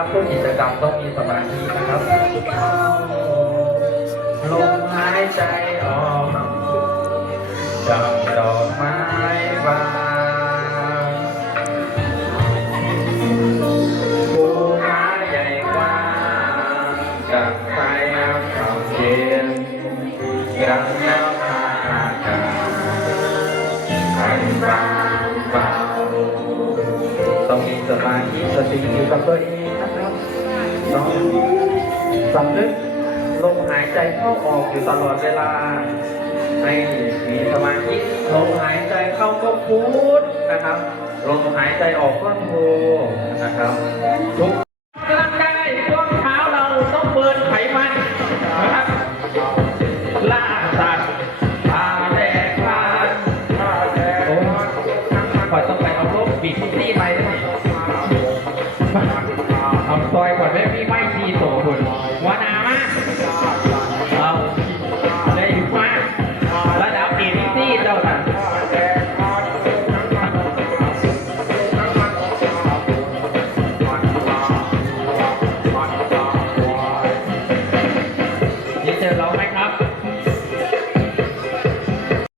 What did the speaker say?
นะครับทุกกิจกรรมต้องมีสมาธินะครับลมหายใจออกดังดอกไม้บานภูผาใหญ่กว้างกับสายน้ำเขาเย็นดังน้ำพาอากาศให้บางเบาต้องมีสมาธิสติอยู่กับตัวเองนะครับต้องสำนึกลมหายใจเข้าออกอยู่ตลอดเวลาให้มีสมาธิลมหายใจเข้าก็พุทนะครับลมหายใจออกก็โทนะครับทุกร่างกายช่วงเท้าเราต้องเบิร์นไขมันนะครับล่าสัตว์พาแดกพานโอ้ขอต้องไปเอาโรคบีบซี่ไปเอาซอยก่อนแม่พี่